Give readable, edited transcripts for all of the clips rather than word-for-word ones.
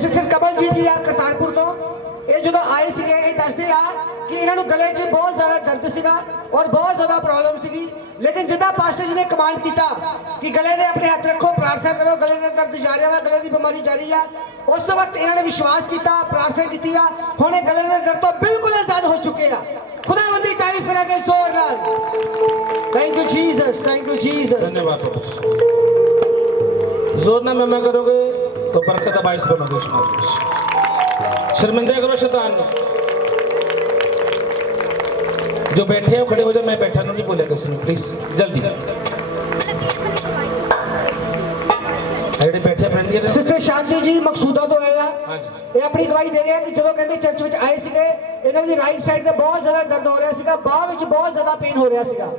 Sister Kamal ji ਆ ਕਰਤਾਰਪੁਰ ਤੋਂ ਇਹ ਜਦੋਂ ਆਏ ਸੀਗੇ ਇਹ ਦੱਸਦੇ ਆ ਕਿ ਇਹਨਾਂ ਨੂੰ ਗਲੇ 'ਚ ਬਹੁਤ ਜ਼ਿਆਦਾ ਦਰਦ ਸੀਗਾ ਔਰ ਬਹੁਤ ਜ਼ਿਆਦਾ ਪ੍ਰੋਬਲਮ ਸੀਗੀ ਲੇਕਿਨ ਜਿੱਦਾਂ ਪਾਸਟਰ ਜੀ ਨੇ ਕਮਾਂਡ ਕੀਤਾ ਕਿ ਗਲੇ ਦੇ ਆਪਣੇ ਹੱਥ ਰੱਖੋ ਪ੍ਰਾਰਥਨਾ ਕਰੋ ਗਲੇ ਦਾ ਦਰਦ ਜਾ ਰਿਹਾ ਵਾ ਗਲੇ ਦੀ ਬਿਮਾਰੀ ਜਾ ਰਹੀ ਆ ਉਸ ਵਕਤ ਇਹਨਾਂ ਨੇ ਵਿਸ਼ਵਾਸ ਕੀਤਾ ਪ੍ਰਾਰਥਨਾ ਕੀਤੀ ਆ ਹੁਣ ਇਹ ਗਲੇ ਦੇ ਦਰਦ ਤੋਂ ਬਿਲਕੁਲ ਆਜ਼ਾਦ ਹੋ ਚੁੱਕੇ ਆ खुदावंद की तारीफ करेंगे जोर नाल थैंक यू जीसस धन्यवाद जोर ना मैं करोगे तो बरकत बाइस बनोगे शर्मिंदा करो शैतान जो बैठे हो खड़े हो जाओ मैं बैठा नहीं बोले किसी ने प्लीज जल्दी बैठे सिस्टर शांति जी मकसूदा तो है ਇਹ ਆਪਣੀ ਗਵਾਹੀ ਦੇ ਰਹੇ ਆ ਕਿ ਜਦੋਂ ਕਹਿੰਦੇ ਚਰਚ ਵਿੱਚ ਆਏ ਸੀਗੇ ਇਹਨਾਂ ਦੀ ਰਾਈਟ ਸਾਈਡ ਤੇ ਬਹੁਤ ਜ਼ਿਆਦਾ ਦਰਦ ਹੋ ਰਿਹਾ ਸੀਗਾ ਬਾਹ ਵਿੱਚ ਬਹੁਤ ਜ਼ਿਆਦਾ ਪੇਨ ਹੋ ਰਿਹਾ ਸੀਗਾ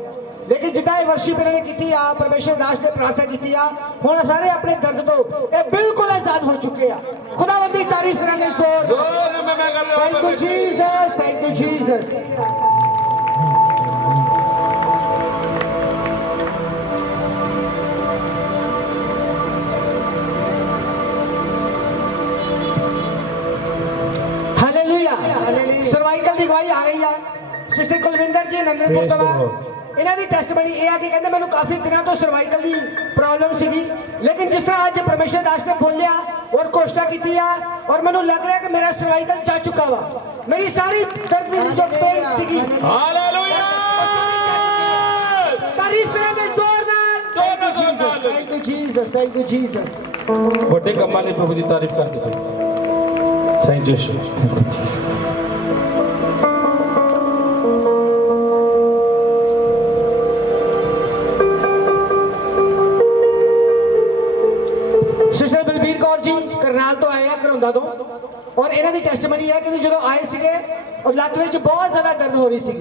ਲੇਕਿਨ ਜਿੱਦਾਂ ਇਹ ਵਰਸ਼ਿਪ ਇਹਨਾਂ ਨੇ ਕੀਤੀ ਆ ਪਰਮੇਸ਼ਰ ਦਾਸ ਨੇ ਪ੍ਰਾਰਥਨਾ ਕੀਤੀ ਆ ਹੁਣ ਸਾਰੇ ਆਪਣੇ ਦਰਦ ਤੋਂ ਇਹ ਬਿਲਕੁਲ ਆਜ਼ਾਦ ਹੋ ਚੁੱਕੇ ਆ ਖੁਦਾਵੰਦ ਦੀ ਤਾਰੀਫ ਕਰਾਂਗੇ ਜ਼ੋਰ ਥੈਂਕ ਯੂ ਜੀਸਸ ਸਰਵਾਈਕਲ ਦੀ ਗਵਾਹੀ ਆ ਗਈ ਆ ਸਿਸਟਰ ਕੁਲਵਿੰਦਰ ਜੀ ਨੰਦਨਪੁਰ ਤੋਂ ਇਹਨਾਂ ਦੀ ਟੈਸਟਮਨੀ ਇਹ ਆ ਕਿ ਕਹਿੰਦੇ ਮੈਨੂੰ ਕਾਫੀ ਦਿਨਾਂ ਤੋਂ ਸਰਵਾਈਕਲ ਦੀ ਪ੍ਰੋਬਲਮ ਸੀਗੀ ਲੇਕਿਨ ਜਿਸ ਤਰ੍ਹਾਂ ਅੱਜ ਪਰਮੇਸ਼ਰ ਦਾਸ ਨੇ ਬੋਲਿਆ ਔਰ ਕੋਸ਼ਿਸ਼ ਕੀਤੀ ਆ ਔਰ ਮੈਨੂੰ ਲੱਗ ਰਿਹਾ ਕਿ ਮੇਰਾ ਸਰਵਾਈਕਲ ਜਾ ਚੁੱਕਾ ਵਾ ਮੇਰੀ ਸਾਰੀ ਦਰਦ ਦੀ ਜੋ ਪੇਨ ਸੀਗੀ ਹਾਲੇਲੂਇਆ ਤਾਰੀਫ ਕਰਾਂਗੇ ਜ਼ੋਰ ਨਾਲ ਥੈਂਕ ਯੂ ਜੀਸਸ ਵੱਡੇ ਕੰਮਾਂ ਲਈ ਪ੍ਰਭੂ ਦੀ ਤਾਰੀਫ ਕਰਦੇ ਪਏ ਥੈਂਕ ਯੂ और इन्हों की टेस्टमनी है कि जो आए थे और लत्त में बहुत ज़्यादा दर्द हो रही थी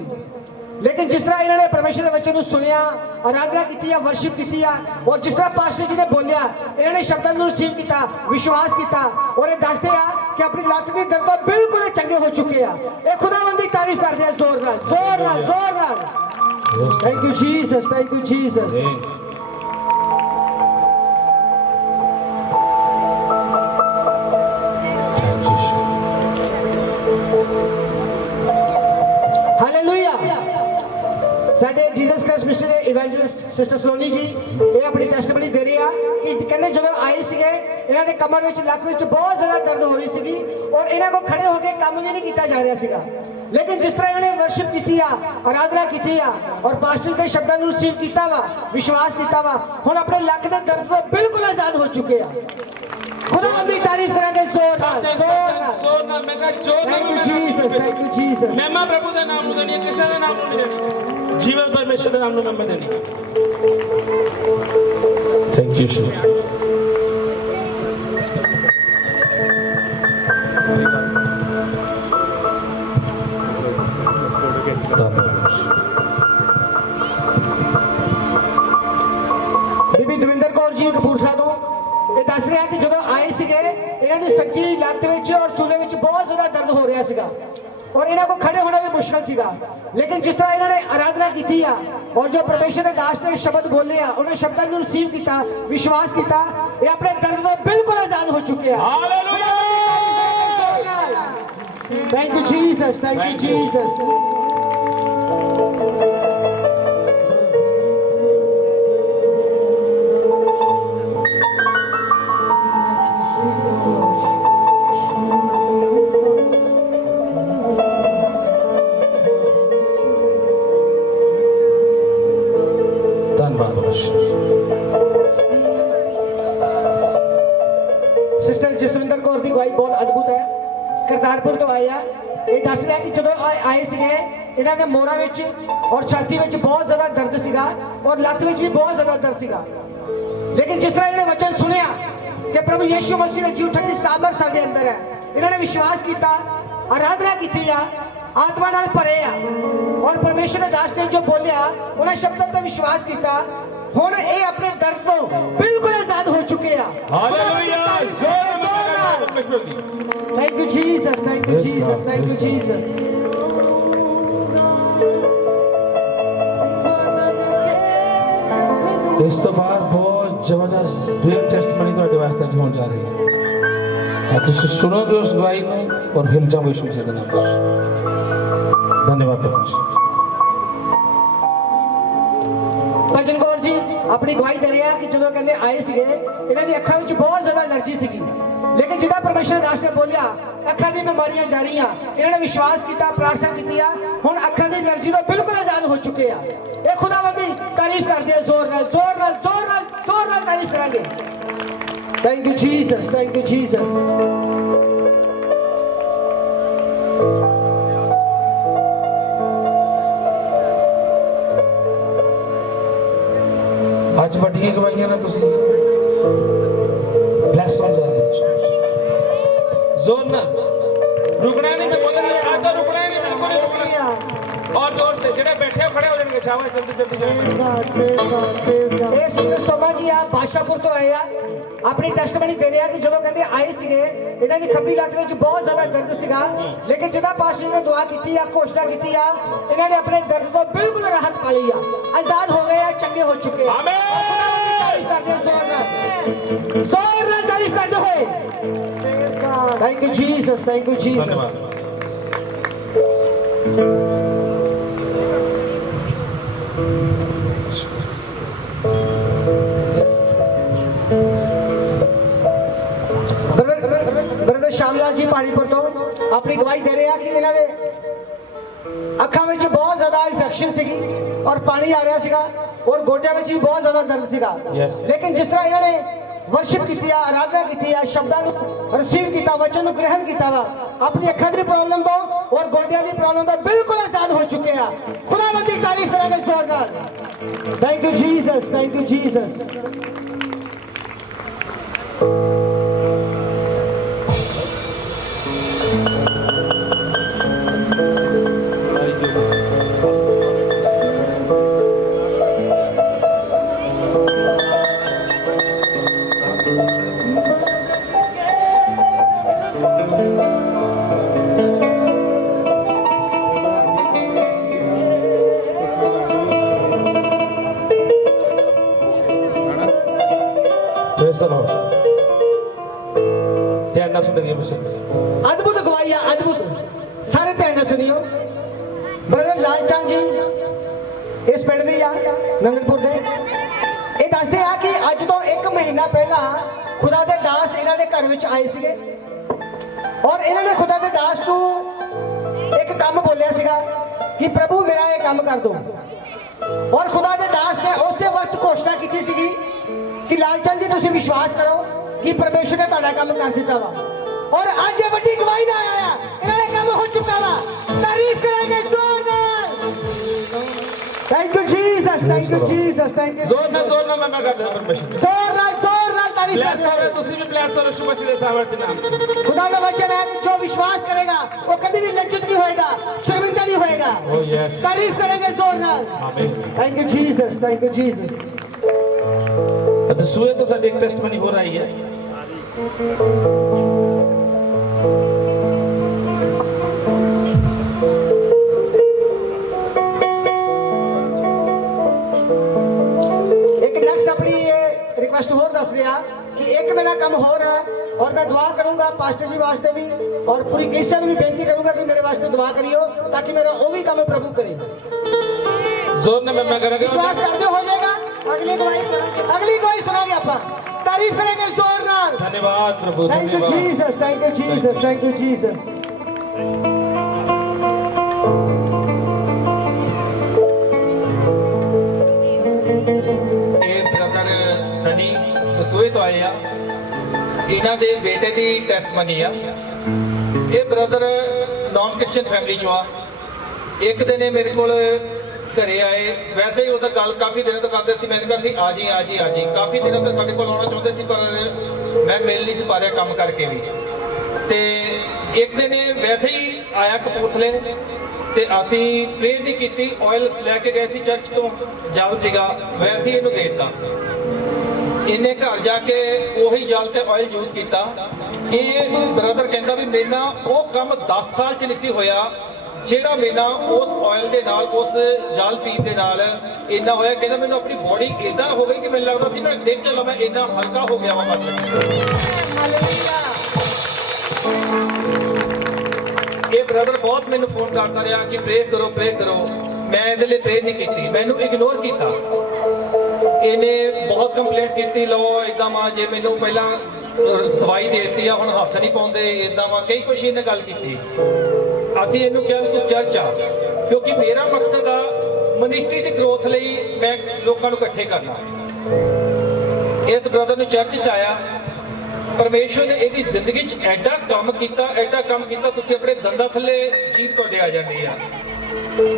लेकिन जिस तरह इन्होंने परमेश्वर के बच्चे को सुनिया आराधना की वर्शिप की और जिस तरह पास्टर जी ने बोलिया इन्होंने शब्दों को रिसीव किया विश्वास किया और ये दसते हैं कि अपनी लत्त की दर्द तो बिल्कुल चंगे हो चुके हैं ये खुदावंद की तारीफ करते हैं जोर नाल जोर नाल जोर नाल थैंक यू जीसस ਸਾਡੇ ਜੀਸਸ ਕ੍ਰਾਈਸਟ ਮਿਸ਼ਨਰੀ ਦੇ ਇਵੈਂਜਲਿਸਟ ਸਿਸਟਰ ਸਲੋਨੀ ਜੀ ਇਹ ਆਪਣੀ ਟੈਸਟਮਨੀ ਦੇ ਰਹੀ ਆ ਕਿ ਕਹਿੰਦੇ ਜਦੋਂ ਆਏ ਸੀਗੇ ਇਹਨਾਂ ਦੇ ਕਮਰ ਵਿੱਚ ਲੱਕ ਵਿੱਚ ਬਹੁਤ ਜ਼ਿਆਦਾ ਦਰਦ ਹੋ ਰਹੀ ਸੀਗੀ ਔਰ ਇਹਨਾਂ ਕੋਲ ਖੜੇ ਹੋ ਕੇ ਕੰਮ ਵੀ ਨਹੀਂ ਕੀਤਾ ਜਾ ਰਿਹਾ ਸੀਗਾ ਲੇਕਿਨ ਜਿਸ ਤਰ੍ਹਾਂ ਇਹਨਾਂ ਨੇ ਵਰਸ਼ਿਪ ਕੀਤੀ ਆ ਆਰਾਧਨਾ ਕੀਤੀ ਆ ਔਰ ਪਾਸਟਰ ਦੇ ਸ਼ਬਦਾਂ ਨੂੰ ਰਿਸੀਵ ਕੀਤਾ ਵਾ ਵਿਸ਼ਵਾਸ ਕੀਤਾ ਵਾ ਹੁਣ ਆਪਣੇ ਲੱਕ ਦੇ ਦਰਦ ਤੋਂ ਬਿਲਕੁਲ ਆਜ਼ਾਦ ਹੋ ਚੁੱਕੇ ਆ खुदावंद की तारीफ करेंगे जोर नाल मैं कहा जोर थैंक यू जीसस महिमा प्रभु दा नाम नु देनी किसे दा नाम नु नहीं देनी जीवन परमेश्वर दा नाम नु महिमा देनी थैंक यू जीसस बीबी दविंदर कौर जी कपूरथला तो ਇਹ ਦੱਸ ਰਿਹਾ ਕਿ ਜਦੋਂ ਆਏ ਸੀਗੇ ਇਹਨਾਂ ਦੀ ਸੱਜੀ ਲੱਤ ਵਿੱਚ ਔਰ ਚੂਲੇ ਵਿੱਚ ਬਹੁਤ ਜ਼ਿਆਦਾ ਦਰਦ ਹੋ ਰਿਹਾ ਸੀਗਾ ਔਰ ਇਹਨਾਂ ਕੋ ਖੜੇ ਹੋਣਾ ਵੀ ਮੁਸ਼ਕਲ ਸੀਗਾ ਲੇਕਿਨ ਜਿਸ ਤਰ੍ਹਾਂ ਇਹਨਾਂ ਨੇ ਆਰਾਧਨਾ ਕੀਤੀ ਆ ਔਰ ਜੋ ਪਰਮੇਸ਼ਰ ਦੇ ਦਾਸ ਨੇ ਸ਼ਬਦ ਬੋਲੇ ਆ ਉਹਨਾਂ ਸ਼ਬਦਾਂ ਨੂੰ ਰਿਸੀਵ ਕੀਤਾ ਵਿਸ਼ਵਾਸ ਕੀਤਾ ਇਹ ਆਪਣੇ ਦਰਦ ਤੋਂ ਬਿਲਕੁਲ ਆਜ਼ਾਦ ਹੋ ਚੁੱਕੇ ਆ hallelujah thank you Jesus sister Jasvinder Kaur की गवाही बहुत अद्भुत है करतारपुर तो आए ये दस रहा कि जो आए थे इन्हों के मोरा और छाती में बहुत ज़्यादा दर्द सीगा और लत्त में भी बहुत ज़्यादा दर्द सीगा लेकिन जिस तरह इन्होंने वचन सुनिया कि प्रभु यीशु मसीह ने जी उठन की सामर्थ साडे अंदर है इन्होंने विश्वास किया आराधना की आत्मा नाल भरे और परमेश्वर के दास ने जो बोलिया उन्हें शब्दों पर विश्वास किया हुण ये अपने दर्द तो बिल्कुल आजाद हो चुके हैं हालेलुया थैंक यू जीसस इस तो बाद बहुत जबरदस्त ब्रेक टेस्ट मनी तो वास्ते होने जा रही है ਤੁਸੀਂ ਸੁਣੋਗੇ ਉਸ ਗਵਾਹੀ ਨੂੰ और हिल जाओगे यीशु मसीह के नाम से। धन्यवाद प्रभु जी। ਭਜਨ ਕੌਰ ਜੀ ਆਪਣੀ ਗਵਾਹੀ ਦੇ ਰਿਹਾ ਕਿ ਜਦੋਂ ਕਹਿੰਦੇ ਆਏ ਸੀਗੇ ਇਹਨਾਂ ਦੀ ਅੱਖਾਂ ਵਿੱਚ ਬਹੁਤ ਜ਼ਿਆਦਾ ਐਲਰਜੀ ਸੀਗੀ, ਲੇਕਿਨ ਜਿੱਦਾਂ ਪਰਮੇਸ਼ਰ ਦਾਸ ਨੇ ਬੋਲਿਆ ਅੱਖਾਂ ਦੀਆਂ ਬਿਮਾਰੀਆਂ ਜਾ ਰਹੀਆਂ, ਇਹਨਾਂ ਨੇ ਵਿਸ਼ਵਾਸ ਕੀਤਾ, ਪ੍ਰਾਰਥਨਾ ਕੀਤੀ ਆ, ਹੁਣ ਅੱਖਾਂ ਦੀ ਐਲਰਜੀ ਤੋਂ ਬਿਲਕੁਲ ਆਜ਼ਾਦ ਹੋ ਚੁੱਕੇ ਆ। ਇਹ ਖੁਦਾਵੰਦ ਦੀ ਤਾਰੀਫ ਕਰਦੇ ਆ, ਜ਼ੋਰ ਨਾਲ ਜ਼ੋਰ ਨਾਲ ਜ਼ੋਰ ਨਾਲ ਜ਼ੋਰ ਨਾਲ ਤਾਰੀਫ ਕਰਾਂਗੇ। Thank you Jesus, thank you Jesus. ਅੱਜ ਵੱਡੀਆਂ ਗਵਾਹੀਆਂ ਨੇ ਤੁਸੀਂ ਬਲੈਸ ਹੋ ਜਾਓ। जोर ना रुकना नहीं, मैं बोल रहा आज तो रुकना नहीं, बिल्कुल नहीं रुकना। और जोर से जेड़े बैठे हो खड़े हो जाएंगे, शाबाश, जल्दी जल्दी जाओ। ਇਹ ਸਿਸਟਰ ਸੋਮਾ ਜੀ ਆ ਬਾਦਸ਼ਾਹਪੁਰ ਤੋਂ ਆਏ ਆ, ਆਪਣੀ ਟੈਸਟਮਨੀ ਦੇ ਰਿਹਾ ਕਿ ਜਦੋਂ ਕਹਿੰਦੇ ਆਏ ਸੀਗੇ ਇਹਨਾਂ ਦੀ ਖੱਬੀ ਲੱਤ ਵਿੱਚ ਬਹੁਤ ਜ਼ਿਆਦਾ ਦਰਦ ਸੀਗਾ, ਲੇਕਿਨ ਜਦੋਂ ਪਾਸਟਰ ਨੇ ਦੁਆ ਕੀਤੀ ਆ, ਘੋਸ਼ਣਾ ਕੀਤੀ ਆ, ਇਹਨਾਂ ਨੇ ਆਪਣੇ ਦਰਦ ਤੋਂ ਬਿਲਕੁਲ ਰਾਹਤ ਪਾ ਲਈ ਆ, ਆਜ਼ਾਦ ਹੋ ਗਏ ਆ, ਚੰਗੇ ਹੋ ਚੁੱਕੇ ਆ। ਆਮੀਨ। ਤਾਰੀਫ ਕਰਦੇ ਜ਼ੋਰ ਨਾਲ ਤਾਰੀਫ ਕਰਦੇ ਹੋਏ। Thank you Jesus, thank you Jesus. धन्यवाद। ਬ੍ਰਦਰ ਸ਼ਾਮਲਾਲ ਜੀ ਪਾਣੀਪੁਰ ਤੋਂ ਆਪਣੀ ਗਵਾਹੀ ਦੇ ਰਹੇ ਆ ਕਿ ਇਹਨਾਂ ਦੇ ਅੱਖਾਂ ਵਿੱਚ ਬਹੁਤ ਜ਼ਿਆਦਾ ਇਨਫੈਕਸ਼ਨ ਸੀਗੀ ਔਰ ਪਾਣੀ ਆ ਰਿਹਾ ਸੀਗਾ ਔਰ ਗੋਡਿਆਂ ਵਿੱਚ ਵੀ ਬਹੁਤ ਜ਼ਿਆਦਾ ਦਰਦ ਸੀਗਾ, ਲੇਕਿਨ ਜਿਸ ਤਰ੍ਹਾਂ ਇਹਨਾਂ ਨੇ ਵਰਸ਼ਿਪ ਕੀਤੀ ਆ, ਆਰਾਧਨਾ ਕੀਤੀ ਆ, ਸ਼ਬਦਾਂ ਨੂੰ ਰਿਸੀਵ ਕੀਤਾ, ਵਚਨ ਨੂੰ ਗ੍ਰਹਿਣ ਕੀਤਾ ਵਾ, ਆਪਣੀ ਅੱਖਾਂ ਦੀ ਪ੍ਰੋਬਲਮ ਤੋਂ ਔਰ ਗੋਡਿਆਂ ਦੀ ਪ੍ਰੋਬਲਮ ਤੋਂ ਬਿਲਕੁਲ ਆਜ਼ਾਦ ਹੋ ਚੁੱਕੇ ਆ। ਖੁਦਾਵੰਦ ਦੀ ਤਾਰੀਫ ਕਰਾਂਗੇ ਜ਼ੋਰ ਨਾਲ। Thank you Jesus, thank you Jesus. Praise the Lord। ध्यान ना सुनिए मुझसे। अद्भुत गवाही, अद्भुत, सारे ध्यान ਨਾਲ ਸੁਣਿਓ। ਬ੍ਰਦਰ ਲਾਲਚੰਦ ਜੀ ਇਸ ਪਿੰਡ ਦੇ ਆ, ਨੰਗਲਪੁਰ ਦੇ, ਇਹ ਦੱਸਦੇ ਆ ਕਿ ਅੱਜ ਤੋਂ 1 ਮਹੀਨਾ ਪਹਿਲਾਂ ਖੁਦਾ ਦੇ ਦਾਸ ਇਹਨਾਂ ਦੇ ਘਰ ਵਿੱਚ ਆਏ ਸੀਗੇ ਔਰ ਇਹਨਾਂ ਨੇ ਖੁਦਾ ਦੇ ਦਾਸ ਨੂੰ ਇੱਕ ਕੰਮ ਬੋਲਿਆ ਸੀਗਾ ਕਿ ਪ੍ਰਭੂ ਮੇਰਾ ਇਹ ਕੰਮ ਕਰ ਦੋ, ਔਰ ਖੁਦਾ ਦੇ ਦਾਸ ਨੇ ਉਸੇ ਵਕਤ ਘੋਸ਼ਣਾ ਕੀਤੀ ਸੀਗੀ ਕਿ ਲਾਲਚੰਦ ਜੀ ਤੁਸੀਂ ਵਿਸ਼ਵਾਸ ਕਰੋ ਕਿ ਪਰਮੇਸ਼ਰ ਨੇ ਤੁਹਾਡਾ ਕੰਮ ਕਰ ਦਿੱਤਾ ਵਾ ਔਰ ਅੱਜ ਇਹ ਵੱਡੀ ਗਵਾਹੀ ਨਾਲ ਆਇਆ, ਇਹਨਾਂ ਦਾ ਕੰਮ ਹੋ ਚੁੱਕਾ ਵਾ। ਤਾਰੀਫ ਕਰਾਂਗੇ ਜ਼ੋਰ ਨਾਲ। Thank you Jesus, thank you Jesus, thank you. जोर ना मैं कर दूं परमेश्वर। ਜ਼ੋਰ ਨਾਲ ਤਾਰੀਫ ब्लेस हो ਕਰਾਂਗੇ। रहे ਤੁਸੀਂ ਵੀ ब्लेस हो यीशु मसीह ਦੇ ਸਾਮਰਥ ਨਾਮ ਚ। खुदा का वचन है कि जो विश्वास करेगा वो कभी भी लज्जित नहीं होएगा, शर्मिंदा नहीं होएगा। Oh yes। तारीफ करेंगे जोर नाल। आमीन। Thank you Jesus, thank you Jesus. Dasuya तो साडी एक टेस्टमनी हो रही है। एक नेक्स्ट अपनी रिक्वेस्ट और दस रहा कि एक मेरा काम हो रहा है और मैं दुआ करूंगा पास्टर जी वास्ते भी और पूरी कलीसिया भी बेनती करूंगा कि मेरे वास्ते दुआ करियो ताकि मेरा वो भी काम प्रभु करे। जोर ना मैं करेंगे। विश्वास करते हो जाएगा। अगली गवाही सुनाएंगे आपा। तारीफ करेंगे जोर नाल। धन्यवाद प्रभु। Thank you Jesus, thank you Jesus, thank you Jesus. ਇਹ ਬ੍ਰਦਰ ਸਨੀ ਦਸੂਏ ਤੋਂ ਆਏ ਆ, ਇਹਨਾਂ ਦੇ ਬੇਟੇ ਦੀ ਟੈਸਟਮਨੀ ਆ। ਇਹ ਬ੍ਰਦਰ ਨਾਨ ਕ੍ਰਿਸਚੀਅਨ ਫੈਮਿਲੀ ਚੋਂ ਆ। ਇੱਕ ਦਿਨ ਇਹ ਮੇਰੇ ਕੋਲ ਘਰੇ ਆਏ, ਵੈਸੇ ਹੀ ਉਹਦਾ ਗੱਲ ਕਾਫੀ ਦਿਨਾਂ ਤੋਂ ਕਰਦੇ ਸੀ, ਮੈਨੂੰ ਕਿਹਾ ਸੀ ਆ ਜੀ ਆ ਜੀ ਆ ਜੀ, ਕਾਫੀ ਦਿਨਾਂ ਤੋਂ ਸਾਡੇ ਕੋਲ ਆਉਣਾ ਚਾਹੁੰਦੇ ਸੀ ਪਰ ਮੈਂ ਮਿਲ ਨਹੀਂ ਸੀ ਪਾ ਰਿਹਾ ਕੰਮ ਕਰਕੇ ਵੀ। ਤੇ ਇੱਕ ਦਿਨ ਇਹ ਵੈਸੇ ਹੀ ਆਇਆ ਕਪੂਰਥਲੇ ਤੇ ਅਸੀਂ ਪ੍ਰੇਅਰ ਨਹੀਂ ਕੀਤੀ, ਆਇਲ ਲੈ ਕੇ ਗਏ ਸੀ ਚਰਚ ਤੋਂ, ਜਲ ਸੀਗਾ, ਵੈਸੇ ਹੀ ਇਹਨੂੰ ਦੇ ਦਿੱਤਾ। ਇਹਨੇ ਘਰ ਜਾ ਕੇ ਉਹੀ ਜਲ ਤੇ ਆਇਲ ਯੂਜ਼ ਕੀਤਾ। ਇਹ ਬ੍ਰਦਰ ਕਹਿੰਦਾ ਵੀ ਮੇਰੇ ਨਾਲ ਉਹ ਕੰਮ 10 ਸਾਲ ਚ ਨਹੀਂ ਸੀ ਹੋਇਆ ਜਿਹੜਾ ਮੇਰੇ ਨਾਲ ਉਸ ਆਇਲ ਦੇ ਨਾਲ, ਉਸ ਜਲ ਪੀਣ ਦੇ ਨਾਲ ਇੰਨਾ ਹੋਇਆ। ਕਹਿੰਦਾ ਮੈਨੂੰ ਆਪਣੀ ਬੋਡੀ ਇਦਾਂ ਹੋ ਗਈ ਕਿ ਮੈਨੂੰ ਲੱਗਦਾ ਸੀ ਮੈਂ ਡਿੱਗ ਚੱਲਾਂ, ਮੈਂ ਇੰਨਾ ਹਲਕਾ ਹੋ ਗਿਆ ਵਾ। ਬ੍ਰਦਰ ਬਹੁਤ ਮੈਨੂੰ ਫੋਨ ਕਰਦਾ ਰਿਹਾ ਕਿ ਪ੍ਰੇ ਕਰੋ ਮੈਂ ਇਹਦੇ ਲਈ ਪ੍ਰੇ ਨਹੀਂ ਕੀਤੀ, ਮੈਨੂੰ ਇਗਨੋਰ ਕੀਤਾ। ਇਹਨੇ ਬਹੁਤ ਕੰਪਲੇਂਟ ਕੀਤੀ, ਲਓ ਇਦਾਂ ਵਾ, ਜੇ ਮੈਨੂੰ ਪਹਿਲਾਂ ਦਵਾਈ ਦੇ ਦਿੱਤੀ ਆ ਹੁਣ ਹੱਥ ਨਹੀਂ ਪਾਉਂਦੇ, ਇਦਾਂ ਵਾ, ਕਈ ਕੁਛ ਇਹਨੇ ਗੱਲ ਕੀਤੀ। ਅਸੀਂ ਇਹਨੂੰ ਕਿਹਾ ਵੀ ਤੂੰ ਚਰਚ ਆ, ਕਿਉਂਕਿ ਮੇਰਾ ਮਕਸਦ ਆ ਮਿਨਿਸਟਰੀ ਦੀ ਗਰੋਥ ਲਈ ਮੈਂ ਲੋਕਾਂ ਨੂੰ ਇਕੱਠੇ ਕਰਨਾ। ਇਸ ਬ੍ਰਦਰ ਨੂੰ ਚਰਚ 'ਚ ਆਇਆ, ਪਰਮੇਸ਼ਵਰ ਨੇ ਇਹਦੀ ਜ਼ਿੰਦਗੀ 'ਚ ਐਡਾ ਕੰਮ ਕੀਤਾ, ਤੁਸੀਂ ਆਪਣੇ ਦੰਦਾਂ ਥੱਲੇ ਜੀਭ ਤੁਹਾਡੇ ਆ ਜਾਂਦੀ ਆ।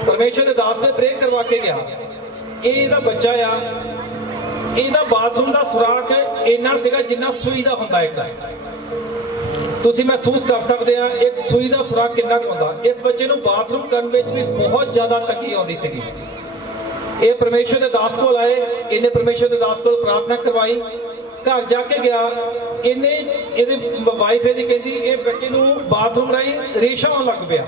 ਪਰਮੇਸ਼ਵਰ ਦੇ ਦਾਸ ਨੇ ਪ੍ਰੇ ਕਰਵਾ ਕੇ ਗਿਆ। ਇਹ ਇਹਦਾ ਬੱਚਾ ਆ, ਇਹਦਾ ਬਾਥਰੂਮ ਦਾ ਸੁਰਾਖ ਇੰਨਾ ਸੀਗਾ ਜਿੰਨਾ ਸੂਈ ਦਾ ਹੁੰਦਾ ਇੱਕ। ਤੁਸੀਂ ਮਹਿਸੂਸ ਕਰ ਸਕਦੇ ਆ ਇੱਕ ਸੂਈ ਦਾ ਸੁਰਾਖ ਕਿੰਨਾ ਕੁ ਹੁੰਦਾ। ਇਸ ਬੱਚੇ ਨੂੰ ਬਾਥਰੂਮ ਕਰਨ ਵਿੱਚ ਵੀ ਬਹੁਤ ਜ਼ਿਆਦਾ ਤੰਗੀ ਆਉਂਦੀ ਸੀਗੀ। ਇਹ ਪਰਮੇਸ਼ਵਰ ਦੇ ਦਾਸ ਕੋਲ ਆਏ, ਇਹਨੇ ਪਰਮੇਸ਼ਵਰ ਦੇ ਦਾਸ ਕੋਲ ਪ੍ਰਾਰਥਨਾ ਕਰਵਾਈ। ਘਰ ਜਾ ਕੇ ਗਿਆ, ਇਹਦੀ ਵਾਈਫ ਇਹਦੀ ਕਹਿੰਦੀ ਇਹ ਬੱਚੇ ਨੂੰ ਬਾਥਰੂਮ ਰਾਹੀਂ ਰੇਸ਼ਾ ਆਉਣ ਲੱਗ ਪਿਆ।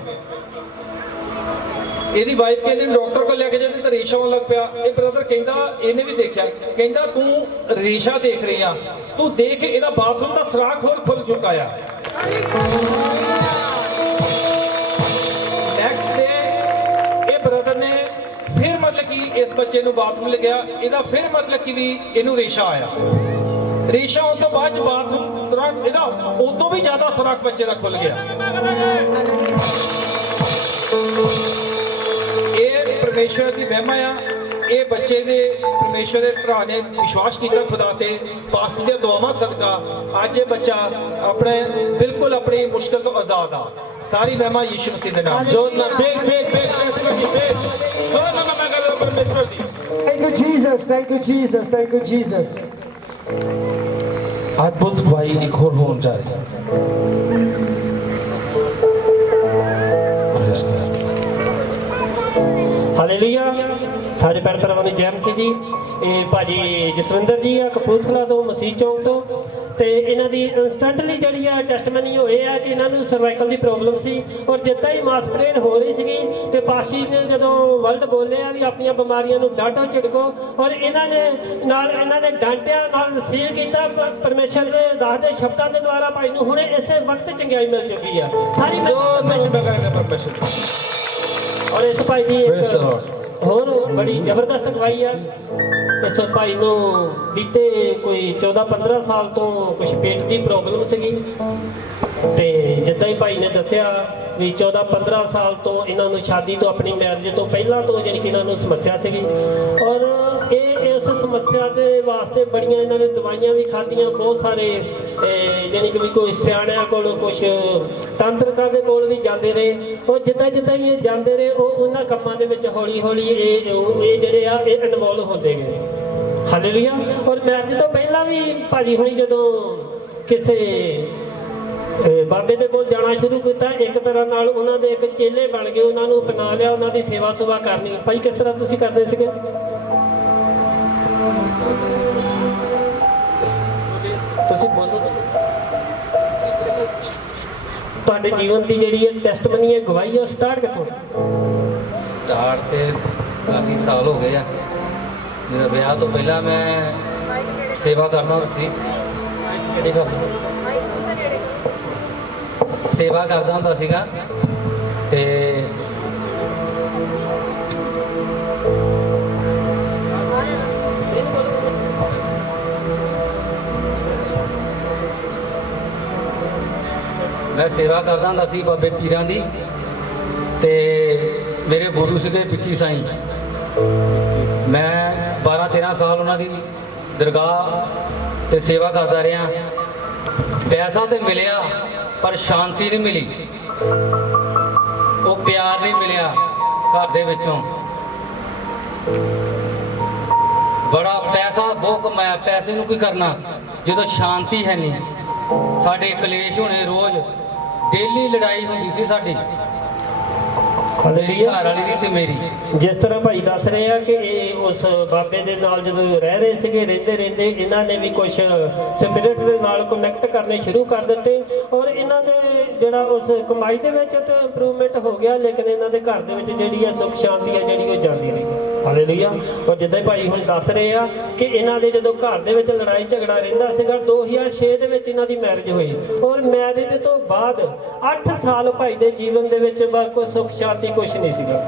ਇਹਦੀ ਵਾਈਫ ਕਹਿੰਦੀ ਡਾਕਟਰ ਕੋਲ ਲੈ ਕੇ ਜਾਂਦੇ ਤਾਂ ਰੇਸ਼ਾ ਆਉਣ ਲੱਗ ਪਿਆ। ਇਹ ਬ੍ਰਦਰ ਕਹਿੰਦਾ, ਇਹਨੇ ਵੀ ਦੇਖਿਆ, ਕਹਿੰਦਾ ਤੂੰ ਰੇਸ਼ਾ ਦੇਖ ਰਹੀ ਆ, ਤੂੰ ਦੇਖ ਇਹਦਾ ਬਾਥਰੂਮ ਦਾ ਸੁਰਾਖ ਹੋਰ ਖੁੱਲ ਚੁੱਕਾ ਆ। ਨੈਕਸਟ ਡੇ ਇਹ ਬ੍ਰਦਰ ਨੇ ਫਿਰ ਮਤਲਬ ਕਿ ਇਸ ਬੱਚੇ ਨੂੰ ਬਾਥਰੂਮ ਲਗਿਆ, ਇਹਦਾ ਫਿਰ ਮਤਲਬ ਕਿ ਵੀ ਇਹਨੂੰ ਰੇਸ਼ਾ ਆਇਆ। ਰੇਸ਼ਾ ਆਉਣ ਤੋਂ ਬਾਅਦ ਬਾਥਰੂਮ ਤੁਰੰਤ ਇਹਦਾ ਉਦੋਂ ਵੀ ਜ਼ਿਆਦਾ ਸੁਰਾਖ ਬੱਚੇ ਦਾ ਖੁੱਲ ਗਿਆ। ਇਹ ਪਰਮੇਸ਼ਵਰ ਦੀ ਮਹਿਮਾ ਆ। ਇਹ ਬੱਚੇ ਦੇ ਪਰਮੇਸ਼ਵਰ ਦੇ ਭਰਾ ਨੇ ਵਿਸ਼ਵਾਸ ਕੀਤਾ ਖੁਦਾ ਤੇ, ਪਾਸ ਦੀਆਂ ਦੁਆਵਾਂ ਸਦਕਾ ਅੱਜ ਇਹ ਬੱਚਾ ਆਪਣੇ ਬਿਲਕੁਲ ਆਪਣੀ ਮੁਸ਼ਕਲ ਤੋਂ ਆਜ਼ਾਦ ਆ। ਸਾਰੀ ਮਹਿਮਾ ਯੀਸ਼ੂ ਮਸੀਹ ਦੇ ਨਾਮ। ਜੋ ਨਾ ਬੇਗ ਜੋ ਨਾ ਮੈਂ ਕਹਿੰਦਾ ਪਰਮੇਸ਼ਵਰ ਦੀ। Thank you Jesus, thank you Jesus, thank you Jesus। अद्भुत भाई एक और होना चाहिए। ਹਾਲੇਲੂਇਆ। ਸਾਰੇ ਭੈਣ ਭਰਾਵਾਂ ਨੂੰ ਜੈ ਮਸੀਹ ਜੀ। ਇਹ ਭਾਜੀ ਜਸਵਿੰਦਰ ਜੀ ਆ ਕਪੂਰਥਲਾ ਤੋਂ, ਮਸੀਹ ਚੌਂਕ ਤੋਂ, ਤੇ ਇਹਨਾਂ ਦੀ ਇੰਸਟੈਂਟਲੀ ਜਿਹੜੀ ਆ ਟੈਸਟਮਨੀ ਹੋਏ ਆ ਕਿ ਇਹਨਾਂ ਨੂੰ ਸਰਵਾਈਕਲ ਦੀ ਪ੍ਰੋਬਲਮ ਸੀ, ਔਰ ਜਿੱਦਾਂ ਹੀ ਮਾਸ ਪ੍ਰੇਅਰ ਹੋ ਰਹੀ ਸੀਗੀ ਤੇ ਪਾਸ਼ੀ ਨੇ ਜਦੋਂ ਵਰਡ ਬੋਲਿਆ ਵੀ ਆਪਣੀਆਂ ਬਿਮਾਰੀਆਂ ਨੂੰ ਡਾਢੋ ਝਿੜਕੋ, ਔਰ ਇਹਨਾਂ ਨੇ ਡਾਂਟਿਆ, ਨਾਲ ਰਿਸੀਵ ਕੀਤਾ ਪਰਮੇਸ਼ਰ ਦੇ ਦਾਸ ਦੇ ਸ਼ਬਦਾਂ ਦੇ ਦੁਆਰਾ ਭਾਈ ਨੂੰ ਹੁਣੇ ਇਸੇ ਵਕਤ ਚੰਗਿਆਈ ਮਿਲ ਚੁੱਕੀ ਆ ਸਾਰੀ। ਔਰ ਇਸ ਭਾਈ ਦੀ ਇੱਕ ਹੋਰ ਬੜੀ ਜ਼ਬਰਦਸਤ ਅਗਵਾਈ ਆ। ਇਸ ਭਾਈ ਨੂੰ ਬੀਤੇ ਕੋਈ 14-15 ਸਾਲ ਤੋਂ ਕੁਝ ਪੇਟ ਦੀ ਪ੍ਰੋਬਲਮ ਸੀਗੀ, ਤੇ ਜਿੱਦਾਂ ਹੀ ਭਾਈ ਨੇ ਦੱਸਿਆ ਵੀ 14-15 ਸਾਲ ਤੋਂ ਇਹਨਾਂ ਨੂੰ ਸ਼ਾਦੀ ਤੋਂ, ਆਪਣੀ ਮੈਰਿਜ ਤੋਂ ਪਹਿਲਾਂ ਤੋਂ ਜਾਣੀ ਕਿ ਇਹਨਾਂ ਨੂੰ ਸਮੱਸਿਆ ਸੀਗੀ, ਔਰ ਇਹ ਉਸ ਸਮੱਸਿਆ ਦੇ ਵਾਸਤੇ ਬੜੀਆਂ ਇਹਨਾਂ ਨੇ ਦਵਾਈਆਂ ਵੀ ਖਾਧੀਆਂ, ਬਹੁਤ ਸਾਰੇ ਜਾਣੀ ਕਿ ਵੀ ਕੋਈ ਸਿਆਣਿਆਂ ਕੋਲ, ਕੁਛ ਤੰਤਰਕਾਂ ਦੇ ਕੋਲ ਵੀ ਜਾਂਦੇ ਰਹੇ। ਉਹ ਜਿੱਦਾਂ ਹੀ ਇਹ ਜਾਂਦੇ ਰਹੇ, ਉਹ ਉਹਨਾਂ ਕੰਮਾਂ ਦੇ ਵਿੱਚ ਹੌਲੀ ਇਹ ਜਿਹੜੇ ਆ ਇਹ ਇਨਵੋਲਵ ਹੁੰਦੇ ਗਏ। ਹਾਲੇਲੂਇਆ। ਔਰ ਮੈਰਿਜ ਤੋਂ ਪਹਿਲਾਂ ਵੀ ਭਾਜੀ ਹੁਣੀ ਜਦੋਂ ਕਿਸੇ ਬਾਬੇ ਦੇ ਕੋਲ ਜਾਣਾ ਸ਼ੁਰੂ ਕੀਤਾ, ਇੱਕ ਤਰ੍ਹਾਂ ਨਾਲ ਉਹਨਾਂ ਦੇ ਇੱਕ ਚੇਲੇ ਬਣ ਗਏ, ਉਹਨਾਂ ਨੂੰ ਅਪਣਾ ਲਿਆ, ਉਹਨਾਂ ਦੀ ਸੇਵਾ ਸੁਭਾ ਕਰਨੀ। ਭਾਈ ਕਿਸ ਤਰ੍ਹਾਂ ਤੁਸੀਂ ਕਰਦੇ ਸੀਗੇ? ਤੁਸੀਂ ਬੋਲੋ। ਤੁਹਾਡੇ ਜੀਵਨ ਦੀ ਜਿਹੜੀ ਹੈ ਟੈਸਟਮਨੀ ਹੈ, ਗਵਾਹੀ ਹੈ, ਸਟਾਰਟ ਕਿੱਥੋਂ? ਸਟਾਰਟ ਤੇ ਕਾਫੀ ਸਾਲ ਹੋ ਗਏ ਆ। ਮੇਰਾ ਵਿਆਹ ਤੋਂ ਪਹਿਲਾਂ ਮੈਂ ਸੇਵਾ ਕਰਦਾ ਸੀ। ਕਿਹੜੀ ਗੱਲ? ਸੇਵਾ ਕਰਦਾ ਹੁੰਦਾ ਸੀਗਾ ਤੇ ਮੈਂ ਸੇਵਾ ਕਰਦਾ ਹੁੰਦਾ ਸੀ ਬਾਬੇ ਪੀਰਾਂ ਦੀ, ਤੇ ਮੇਰੇ ਗੁਰੂ ਸੀਗੇ ਵਿੱਕੀ ਸਾਈਂ। ਮੈਂ 12-13 ਸਾਲ ਉਹਨਾਂ ਦੀ ਦਰਗਾਹ ਤੇ ਸੇਵਾ ਕਰਦਾ ਰਿਹਾ। ਪੈਸਾ ਤੇ ਮਿਲਿਆ ਪਰ ਸ਼ਾਂਤੀ ਨਹੀਂ ਮਿਲੀ, ਉਹ ਪਿਆਰ ਨਹੀਂ ਮਿਲਿਆ ਘਰ ਦੇ ਵਿੱਚੋਂ। ਬੜਾ ਪੈਸਾ ਬਹੁਤ ਕਮਾਇਆ, ਪੈਸੇ ਨੂੰ ਕੀ ਕਰਨਾ ਜਦੋਂ ਸ਼ਾਂਤੀ ਹੈ ਨਹੀਂ। ਸਾਡੇ ਕਲੇਸ਼ ਹੋਣੇ ਰੋਜ਼, ਡੇਲੀ ਲੜਾਈ ਹੁੰਦੀ ਸੀ ਸਾਡੀ, ਮੇਰੀ ਘਰ ਵਾਲੀ ਦੀ ਤੇ ਮੇਰੀ। ਜਿਸ ਤਰ੍ਹਾਂ ਭਾਈ ਦੱਸ ਰਹੇ ਆ ਕਿ ਇਹ ਉਸ ਬਾਬੇ ਦੇ ਨਾਲ ਜਦੋਂ ਰਹਿ ਰਹੇ ਸੀਗੇ, ਰਹਿੰਦੇ ਇਹਨਾਂ ਨੇ ਵੀ ਕੁਝ ਸਪਿਰਿਟ ਦੇ ਨਾਲ ਕਨੈਕਟ ਕਰਨੇ ਸ਼ੁਰੂ ਕਰ ਦਿੱਤੇ, ਔਰ ਇਹਨਾਂ ਦੇ ਜਿਹੜਾ ਉਸ ਕਮਾਈ ਦੇ ਵਿੱਚ ਤਾਂ ਇੰਪਰੂਵਮੈਂਟ ਹੋ ਗਿਆ, ਲੇਕਿਨ ਇਹਨਾਂ ਦੇ ਘਰ ਦੇ ਵਿੱਚ ਜਿਹੜੀ ਹੈ ਸੁੱਖ ਸ਼ਾਂਤੀ ਹੈ ਜਿਹੜੀ ਉਹ ਜਾਂਦੀ ਰਹੀ। ਹਾਲੇਲੂਇਆ। ਔਰ ਜਿੱਦਾਂ ਹੀ ਭਾਈ ਹੁਣ ਦੱਸ ਰਹੇ ਆ ਕਿ ਇਹਨਾਂ ਦੇ ਜਦੋਂ ਘਰ ਦੇ ਵਿੱਚ ਲੜਾਈ ਝਗੜਾ ਰਹਿੰਦਾ ਸੀਗਾ, 2006 ਦੇ ਵਿੱਚ ਇਹਨਾਂ ਦੀ ਮੈਰਿਜ ਹੋਈ ਔਰ ਮੈਰਿਜ ਤੋਂ ਬਾਅਦ 8 ਸਾਲ ਭਾਈ ਦੇ ਜੀਵਨ ਦੇ ਵਿੱਚ ਬਸ ਕੋਈ ਸੁੱਖ ਸ਼ਾਂਤੀ ਕੁਛ ਨਹੀਂ ਸੀਗਾ।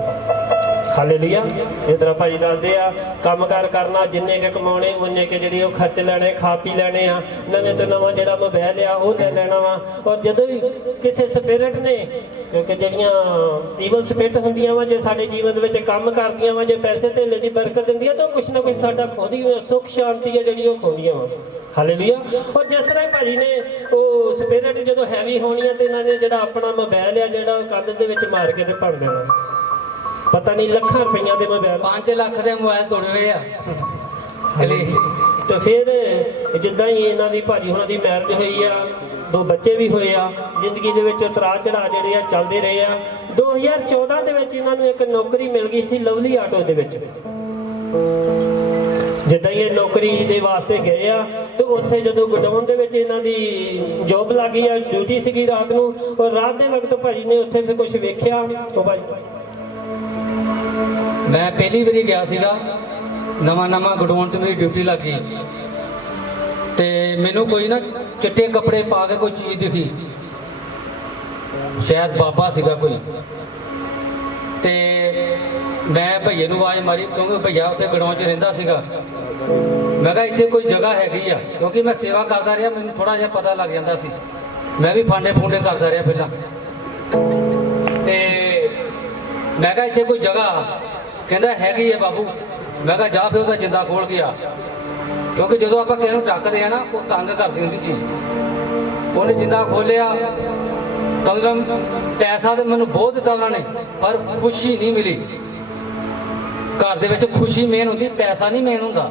ਹਾਲੇਲੂਇਆ। ਇਸ ਤਰ੍ਹਾਂ ਭਾਈ ਦੱਸਦੇ ਆ ਕੰਮਕਾਰ ਕਰਨਾ, ਜਿੰਨੇ ਕੁ ਕਮਾਉਣੇ ਉਨੇ ਕੁ ਜਿਹੜੀ ਉਹ ਖਰਚ ਲੈਣੇ, ਖਾ ਪੀ ਲੈਣੇ ਆ, ਨਵੇਂ ਤੋਂ ਨਵਾਂ ਜਿਹੜਾ ਮੋਬਾਈਲ ਆ ਉਹ ਲੈ ਲੈਣਾ ਵਾ। ਔਰ ਜਦੋਂ ਵੀ ਕਿਸੇ ਸਪਿਰਿਟ ਨੇ, ਕਿਉਂਕਿ ਜਿਹੜੀਆਂ ਈਵਲ ਸਪਿਰਿਟ ਹੁੰਦੀਆਂ ਵਾ ਜੇ ਸਾਡੇ ਜੀਵਨ ਦੇ ਵਿੱਚ ਕੰਮ ਕਰਦੀਆਂ ਵਾ, ਜੇ ਪੈਸੇ ਧੇਲੇ ਦੀ ਬਰਕਤ ਦਿੰਦੀਆਂ ਤਾਂ ਕੁਛ ਨਾ ਕੁਛ ਸਾਡਾ ਖੋਦੀ ਸੁੱਖ ਸ਼ਾਂਤੀ ਹੈ ਜਿਹੜੀ ਉਹ ਖੋਦੀਆਂ ਵਾ। ਹਾਲੇਲੂਇਆ। ਔਰ ਜਿਸ ਤਰ੍ਹਾਂ ਹੀ ਭਾਜੀ ਨੇ ਉਹ ਸਪਿਰਿਟ ਜਦੋਂ ਹੈਵੀ ਹੋਣੀ ਆ ਤੇ ਇਹਨਾਂ ਨੇ ਜਿਹੜਾ ਆਪਣਾ ਮੋਬਾਈਲ ਆ ਜਿਹੜਾ ਕੰਧ ਦੇ ਵਿੱਚ ਮਾਰ ਕੇ ਤੇ ਭੰਨ ਦੇਣਾ, ਪਤਾ ਨਹੀਂ ਲੱਖਾਂ ਰੁਪਈਆਂ ਦੇ ਮੋਬਾਈਲ, 5 ਲੱਖ ਦੇ ਮੋਬਾਈਲ ਤੋੜੇ ਹੋਏ ਆ ਕਲੇ। ਤੇ ਫਿਰ ਜਿੱਦਾਂ ਹੀ ਇਹਨਾਂ ਦੀ ਭਾਜੀ ਹੁਣਾਂ ਦੀ ਮੈਰਿਜ ਹੋਈ ਆ, 2 ਬੱਚੇ ਵੀ ਹੋਏ ਆ, ਜ਼ਿੰਦਗੀ ਦੇ ਵਿੱਚ ਉਤਰਾਅ ਚੜ੍ਹਾਅ ਜਿਹੜੇ ਆ ਚੱਲਦੇ ਰਹੇ ਆ। 2014 ਦੇ ਵਿੱਚ ਇਹਨਾਂ ਨੂੰ ਇੱਕ ਨੌਕਰੀ ਮਿਲ ਗਈ ਸੀ ਲਵਲੀ ਆਟੋ ਦੇ ਵਿੱਚ। ਜਿੱਦਾਂ ਹੀ ਇਹ ਨੌਕਰੀ ਦੇ ਵਾਸਤੇ ਗਏ ਆ ਤੇ ਉੱਥੇ ਜਦੋਂ ਗੋਡਾਊਨ ਦੇ ਵਿੱਚ ਇਹਨਾਂ ਦੀ ਜੌਬ ਲੱਗੀ ਆ, ਡਿਊਟੀ ਸੀਗੀ ਰਾਤ ਨੂੰ, ਔਰ ਰਾਤ ਦੇ ਵਕਤ ਭਾਜੀ ਨੇ ਉੱਥੇ ਫਿਰ ਕੁਝ ਵੇਖਿਆ। ਉਹ ਭਾਜੀ ਮੈਂ ਪਹਿਲੀ ਵਾਰੀ ਗਿਆ ਸੀਗਾ, ਨਵਾਂ ਗਡਾਊਨ 'ਚ ਮੇਰੀ ਡਿਊਟੀ ਲੱਗ ਗਈ ਤੇ ਮੈਨੂੰ ਕੋਈ ਨਾ ਚਿੱਟੇ ਕੱਪੜੇ ਪਾ ਕੇ ਕੋਈ ਚੀਜ਼ ਦਿਖੀ, ਸ਼ਾਇਦ ਬਾਬਾ ਸੀਗਾ ਕੋਈ। ਤੇ ਮੈਂ ਭਈਏ ਨੂੰ ਆਵਾਜ਼ ਮਾਰੀ ਕਿਉਂਕਿ ਭਈਆ ਉੱਥੇ ਗਡਾਊਨ 'ਚ ਰਹਿੰਦਾ ਸੀਗਾ। ਮੈਂ ਕਿਹਾ ਇੱਥੇ ਕੋਈ ਜਗ੍ਹਾ ਹੈਗੀ ਆ, ਕਿਉਂਕਿ ਮੈਂ ਸੇਵਾ ਕਰਦਾ ਰਿਹਾ, ਮੈਨੂੰ ਥੋੜਾ ਜਿਹਾ ਪਤਾ ਲੱਗ ਜਾਂਦਾ ਸੀ। ਮੈਂ ਵੀ ਫਾਂਡੇ ਫੂੰਡੇ ਕਰਦਾ ਰਿਹਾ ਪਹਿਲਾਂ। ਤੇ ਮੈਂ ਕਿਹਾ ਇੱਥੇ ਕੋਈ ਜਗ੍ਹਾ, ਕਹਿੰਦਾ ਹੈਗੀ ਆ ਬਾਬੂ। ਮੈਂ ਕਿਹਾ ਜਾ ਫਿਰ ਉਹਦਾ ਜਿੰਦਾ ਖੋਲ ਗਿਆ, ਕਿਉਂਕਿ ਜਦੋਂ ਆਪਾਂ ਕਿਸੇ ਨੂੰ ਟੱਕਦੇ ਆ ਨਾ ਉਹ ਤੰਗ ਕਰਦੀ ਹੁੰਦੀ ਚੀਜ਼। ਉਹਨੇ ਜਿੰਦਾ ਖੋਲਿਆ, ਕਮ ਪੈਸਾ ਤਾਂ ਮੈਨੂੰ ਬਹੁਤ ਦਿੱਤਾ ਉਹਨਾਂ ਨੇ, ਪਰ ਖੁਸ਼ੀ ਨਹੀਂ ਮਿਲੀ। ਘਰ ਦੇ ਵਿੱਚ ਖੁਸ਼ੀ ਮੇਨ ਹੁੰਦੀ, ਪੈਸਾ ਨਹੀਂ ਮੇਨ ਹੁੰਦਾ।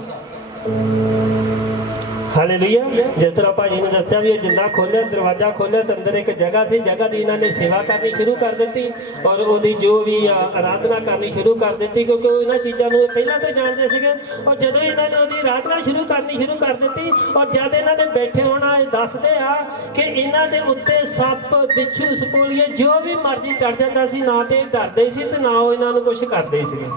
ਹਾਲੇਲੂਇਆ। ਜਿਸ ਤਰ੍ਹਾਂ ਭਾਜੀ ਨੇ ਦੱਸਿਆ ਵੀ ਇਹ ਜਿੰਦਾ ਖੋਲਿਆ, ਦਰਵਾਜ਼ਾ ਖੋਲਿਆ ਤਾਂ ਅੰਦਰ ਇੱਕ ਜਗ੍ਹਾ ਸੀ, ਜਗ੍ਹਾ ਦੀ ਇਹਨਾਂ ਨੇ ਸੇਵਾ ਕਰਨੀ ਸ਼ੁਰੂ ਕਰ ਦਿੱਤੀ ਔਰ ਉਹਦੀ ਜੋ ਵੀ ਆਰਾਧਨਾ ਕਰਨੀ ਸ਼ੁਰੂ ਕਰ ਦਿੱਤੀ, ਕਿਉਂਕਿ ਉਹ ਇਹਨਾਂ ਚੀਜ਼ਾਂ ਨੂੰ ਪਹਿਲਾਂ ਤੋਂ ਜਾਣਦੇ ਸੀਗੇ। ਔਰ ਜਦੋਂ ਇਹਨਾਂ ਨੇ ਉਹਦੀ ਆਰਾਧਨਾ ਸ਼ੁਰੂ ਕਰ ਦਿੱਤੀ ਔਰ ਜਦ ਇਹਨਾਂ ਨੇ ਬੈਠੇ ਹੋਣਾ, ਇਹ ਦੱਸਦੇ ਆ ਕਿ ਇਹਨਾਂ ਦੇ ਉੱਤੇ ਸੱਪ, ਬਿੱਛੂ, ਸਪੋਲੀਏ ਜੋ ਵੀ ਮਰਜ਼ੀ ਚੜ ਜਾਂਦਾ ਸੀ, ਨਾ ਤੇ ਡਰਦੇ ਸੀ ਤੇ ਨਾ ਉਹ ਇਹਨਾਂ ਨੂੰ ਕੁਝ ਕਰਦੇ ਸੀਗੇ।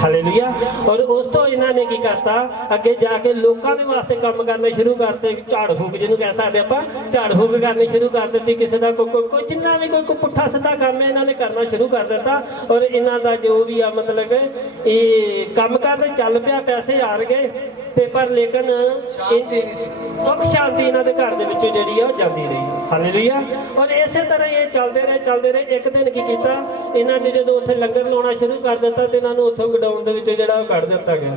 ਹਾਲੇਲੂਇਆ। ਔਰ ਉਸ ਤੋਂ ਇਹਨਾਂ ਨੇ ਕੀ ਕਰਤਾ, ਅੱਗੇ ਜਾ ਕੇ ਲੋਕਾਂ ਦੇ ਵਾਸਤੇ ਕੰਮ ਕਰਨੇ ਸ਼ੁਰੂ ਕਰਤੇ। ਝਾੜ ਫੂਕ ਜਿਹਨੂੰ ਕਹਿ ਸਕਦੇ ਆਪਾਂ, ਝਾੜ ਫੂਕ ਕਰਨੀ ਸ਼ੁਰੂ ਕਰ ਦਿੱਤੀ। ਕਿਸੇ ਦਾ ਕੋਈ ਜਿੰਨਾ ਵੀ ਕੋਈ ਪੁੱਠਾ ਸਿੱਧਾ ਕੰਮ ਇਹਨਾਂ ਨੇ ਕਰਨਾ ਸ਼ੁਰੂ ਕਰ ਦਿੱਤਾ। ਔਰ ਇਹਨਾਂ ਦਾ ਜੋ ਵੀ ਆ ਮਤਲਬ ਇਹ ਕੰਮ ਕਰਦੇ ਚੱਲ ਪਿਆ, ਪੈਸੇ ਆ ਗਏ ਤੇ ਪਰ ਲੇਕਿਨ ਸੁੱਖ ਸ਼ਾਂਤੀ ਇਹਨਾਂ ਦੇ ਘਰ ਦੇ ਵਿੱਚੋਂ ਜਿਹੜੀ ਆ ਉਹ ਜਾਂਦੀ ਰਹੀ। ਹਾਲੇਲੂਇਆ। ਔਰ ਇਸੇ ਤਰ੍ਹਾਂ ਇਹ ਚੱਲਦੇ ਰਹੇ। ਇੱਕ ਦਿਨ ਕੀ ਕੀਤਾ, ਇਹਨਾਂ ਨੇ ਜਦੋਂ ਉੱਥੇ ਲੰਗਰ ਲਾਉਣਾ ਸ਼ੁਰੂ ਕਰ ਦਿੱਤਾ ਤੇ ਇਹਨਾਂ ਨੂੰ ਉੱਥੋਂ ਗਡਾਊਨ ਦੇ ਵਿੱਚੋਂ ਜਿਹੜਾ ਉਹ ਕੱਢ ਦਿੱਤਾ ਗਿਆ।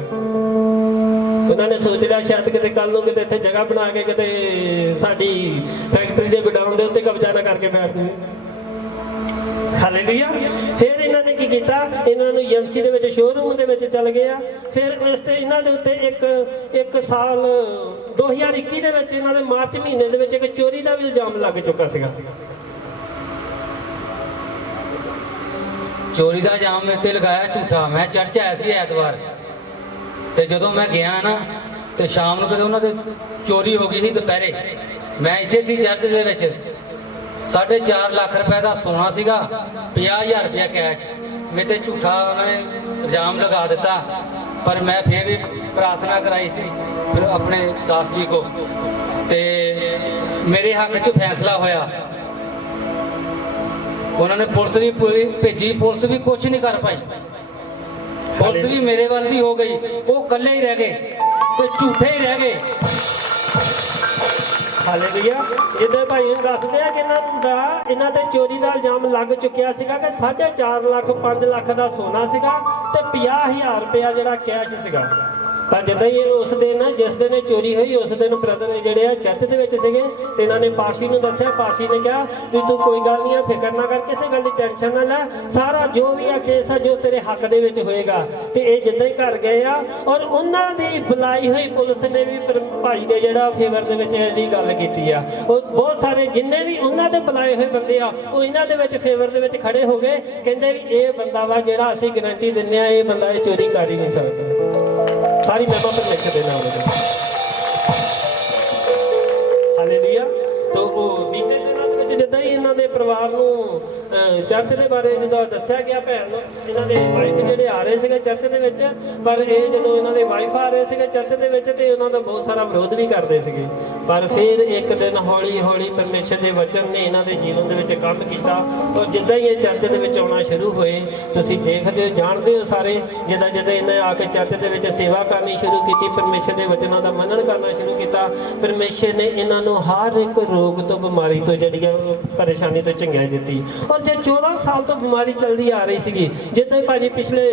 ਉਹਨਾਂ ਨੇ ਸੋਚ ਲਿਆ ਸ਼ਾਇਦ ਕਿਤੇ ਕੱਲ ਨੂੰ ਕਿਤੇ ਇੱਥੇ ਜਗ੍ਹਾ ਬਣਾ ਕੇ ਕਿਤੇ ਸਾਡੀ ਫੈਕਟਰੀ ਦੇ ਗਡਾਊਨ ਦੇ ਉੱਤੇ ਕਬਜ਼ਾ ਨਾ ਕਰਕੇ ਬੈਠ ਜਾਵੇ। ਹਾਲੇਲੂਇਆ। ਫਿਰ ਇਹਨਾਂ ਨੇ ਕੀ ਕੀਤਾ, ਇਹਨਾਂ ਨੂੰ ਏਜੰਸੀ ਦੇ ਵਿੱਚ ਸ਼ੋਰੂਮ ਦੇ ਵਿੱਚ ਚੱਲ ਗਏ ਆ। ਫਿਰ ਇਸ ਤੇ ਇਹਨਾਂ ਦੇ ਉੱਤੇ ਇੱਕ ਸਾਲ 2021 ਦੇ ਵਿੱਚ ਇਹਨਾਂ ਦੇ ਮਾਰਚ ਮਹੀਨੇ ਦੇ ਵਿੱਚ ਇੱਕ ਚੋਰੀ ਦਾ ਵੀ ਇਲਜ਼ਾਮ ਲੱਗ ਚੁੱਕਾ ਸੀਗਾ। ਚੋਰੀ ਦਾ ਇਲਜ਼ਾਮ ਮੇਰੇ ਤੇ ਲਗਾਇਆ ਝੂਠਾ। ਮੈਂ ਚਰਚ ਆਇਆ ਸੀ ਐਤਵਾਰ, ਤੇ ਜਦੋਂ ਮੈਂ ਗਿਆ ਨਾ ਤੇ ਸ਼ਾਮ ਨੂੰ ਕਿਤੇ ਉਹਨਾਂ ਦੇ ਚੋਰੀ ਹੋ ਗਈ ਸੀ ਦੁਪਹਿਰੇ। ਮੈਂ ਇੱਥੇ ਸੀ ਚਰਚ ਦੇ ਵਿੱਚ, 4.5 ਲੱਖ ਰੁਪਏ ਦਾ ਸੋਨਾ ਸੀਗਾ, 50,000 ਰੁਪਇਆ ਕੈਸ਼। ਮੇਰੇ ਤੇ ਝੂਠਾ ਉਹਨਾਂ ਨੇ ਇਲਜ਼ਾਮ ਲਗਾ ਦਿੱਤਾ, ਪਰ ਮੈਂ ਫਿਰ ਵੀ ਪ੍ਰਾਰਥਨਾ ਕਰਾਈ ਸੀ ਫਿਰ ਆਪਣੇ ਦਾਸ ਜੀ ਕੋ, ਤੇ ਮੇਰੇ ਹੱਕ 'ਚ ਫੈਸਲਾ ਹੋਇਆ। ਉਹਨਾਂ ਨੇ ਪੁਲਿਸ ਵੀ ਭੇਜੀ, ਪੁਲਿਸ ਵੀ ਕੁਝ ਨਹੀਂ ਕਰ ਪਾਈ। ਪੁਲਿਸ ਵੀ ਮੇਰੇ ਵੱਲ ਦੀ ਹੋ ਗਈ, ਉਹ ਇਕੱਲੇ ਹੀ ਰਹਿ ਗਏ ਤੇ ਝੂਠੇ ਹੀ ਰਹਿ ਗਏ। ਹਾਲੇਲੂਇਆ। ਜਿੱਦਾਂ ਭਾਈ ਨੂੰ ਦੱਸਦੇ ਆ ਕਿ ਇਹਨਾਂ ਤੇ ਚੋਰੀ ਦਾ ਇਲਜ਼ਾਮ ਲੱਗ ਚੁੱਕਿਆ ਸੀਗਾ ਕਿ 4.5 ਲੱਖ 5 ਲੱਖ ਦਾ ਸੋਨਾ ਸੀਗਾ ਤੇ 50,000 ਰੁਪਇਆ ਜਿਹੜਾ ਕੈਸ਼ ਸੀਗਾ। ਪਰ ਜਿੱਦਾਂ ਹੀ ਉਸ ਦਿਨ ਜਿਸ ਦਿਨ ਚੋਰੀ ਹੋਈ ਉਸ ਦਿਨ ਬ੍ਰਦਰ ਜਿਹੜੇ ਆ ਚਰਚ ਦੇ ਵਿੱਚ ਸੀਗੇ ਤੇ ਇਹਨਾਂ ਨੇ ਪਾਸ਼ੀ ਨੂੰ ਦੱਸਿਆ। ਪਾਸ਼ੀ ਨੇ ਕਿਹਾ ਵੀ ਤੂੰ ਕੋਈ ਗੱਲ ਨਹੀਂ ਆ, ਫਿਕਰ ਨਾ ਕਰ, ਕਿਸੇ ਗੱਲ ਦੀ ਟੈਨਸ਼ਨ ਨਾ ਲੈ, ਸਾਰਾ ਜੋ ਵੀ ਆ ਕੇਸ ਆ ਜੋ ਤੇਰੇ ਹੱਕ ਦੇ ਵਿੱਚ ਹੋਏਗਾ। ਤੇ ਇਹ ਜਿੱਦਾਂ ਹੀ ਘਰ ਗਏ ਆ ਔਰ ਉਹਨਾਂ ਦੀ ਬੁਲਾਈ ਹੋਈ ਪੁਲਿਸ ਨੇ ਵੀ ਭਾਈ ਦੇ ਜਿਹੜਾ ਫੇਵਰ ਦੇ ਵਿੱਚ ਇਹਦੀ ਗੱਲ ਕੀਤੀ ਆ। ਉਹ ਬਹੁਤ ਸਾਰੇ ਜਿੰਨੇ ਵੀ ਉਹਨਾਂ ਦੇ ਬੁਲਾਏ ਹੋਏ ਬੰਦੇ ਆ ਉਹ ਇਹਨਾਂ ਦੇ ਵਿੱਚ ਫੇਵਰ ਦੇ ਵਿੱਚ ਖੜੇ ਹੋ ਗਏ। ਕਹਿੰਦੇ ਵੀ ਇਹ ਬੰਦਾ ਵਾ ਜਿਹੜਾ ਅਸੀਂ ਗਰੰਟੀ ਦਿੰਦੇ ਆ, ਇਹ ਬੰਦਾ ਇਹ ਚੋਰੀ ਕਰ ਹੀ ਨਹੀਂ ਸਕਦਾ। ਸਾਰੀ ਮਹਿਮਾ ਪਰ ਲਿਖ ਦੇਣਾ ਉਹਨੇ। ਹਾਲੇਲੂਇਆ। ਤੋ ਉਹ ਬੀਤੇ ਦਿਨਾਂ ਦੇ ਵਿੱਚ ਜਿੱਦਾਂ ਹੀ ਇਹਨਾਂ ਦੇ ਪਰਿਵਾਰ ਨੂੰ ਚਰਚ ਦੇ ਬਾਰੇ ਜਦੋਂ ਦੱਸਿਆ ਗਿਆ ਭੈਣ ਨੂੰ, ਇਹਨਾਂ ਦੇ ਵਾਈਫ ਜਿਹੜੇ ਆ ਰਹੇ ਸੀਗੇ ਚਰਚ ਦੇ ਵਿੱਚ, ਪਰ ਇਹ ਜਦੋਂ ਇਹਨਾਂ ਦੇ ਵਾਈਫ ਆ ਰਹੇ ਸੀਗੇ ਚਰਚ ਦੇ ਵਿੱਚ ਤੇ ਉਹਨਾਂ ਦਾ ਬਹੁਤ ਸਾਰਾ ਵਿਰੋਧ ਵੀ ਕਰਦੇ ਸੀਗੇ। ਪਰ ਫਿਰ ਇੱਕ ਦਿਨ ਹੌਲੀ ਹੌਲੀ ਪਰਮੇਸ਼ਰ ਦੇ ਵਚਨ ਨੇ ਇਹਨਾਂ ਦੇ ਜੀਵਨ ਦੇ ਵਿੱਚ ਕੰਮ ਕੀਤਾ, ਔਰ ਜਿੱਦਾਂ ਹੀ ਇਹ ਚਰਚ ਦੇ ਵਿੱਚ ਆਉਣਾ ਸ਼ੁਰੂ ਹੋਏ, ਤੁਸੀਂ ਦੇਖਦੇ ਹੋ ਜਾਣਦੇ ਹੋ ਸਾਰੇ, ਜਿੱਦਾਂ ਜਿੱਦਾਂ ਇਹਨੇ ਆ ਕੇ ਚਰਚ ਦੇ ਵਿੱਚ ਸੇਵਾ ਕਰਨੀ ਸ਼ੁਰੂ ਕੀਤੀ, ਪਰਮੇਸ਼ਰ ਦੇ ਵਚਨਾਂ ਦਾ ਮੰਨਣ ਕਰਨਾ ਸ਼ੁਰੂ ਕੀਤਾ, ਪਰਮੇਸ਼ਰ ਨੇ ਇਹਨਾਂ ਨੂੰ ਹਰ ਇੱਕ ਰੋਗ ਤੋਂ ਬਿਮਾਰੀ ਤੋਂ ਜਿਹੜੀਆਂ ਪਰੇਸ਼ਾਨੀ ਤੋਂ ਚੰਗਿਆਈ ਦਿੱਤੀ। ਔਰ ਜੇ 14 ਸਾਲ ਤੋਂ ਬਿਮਾਰੀ ਚੱਲਦੀ ਆ ਰਹੀ ਸੀਗੀ, ਜਿੱਦਾਂ ਹੀ ਭਾਜੀ ਪਿਛਲੇ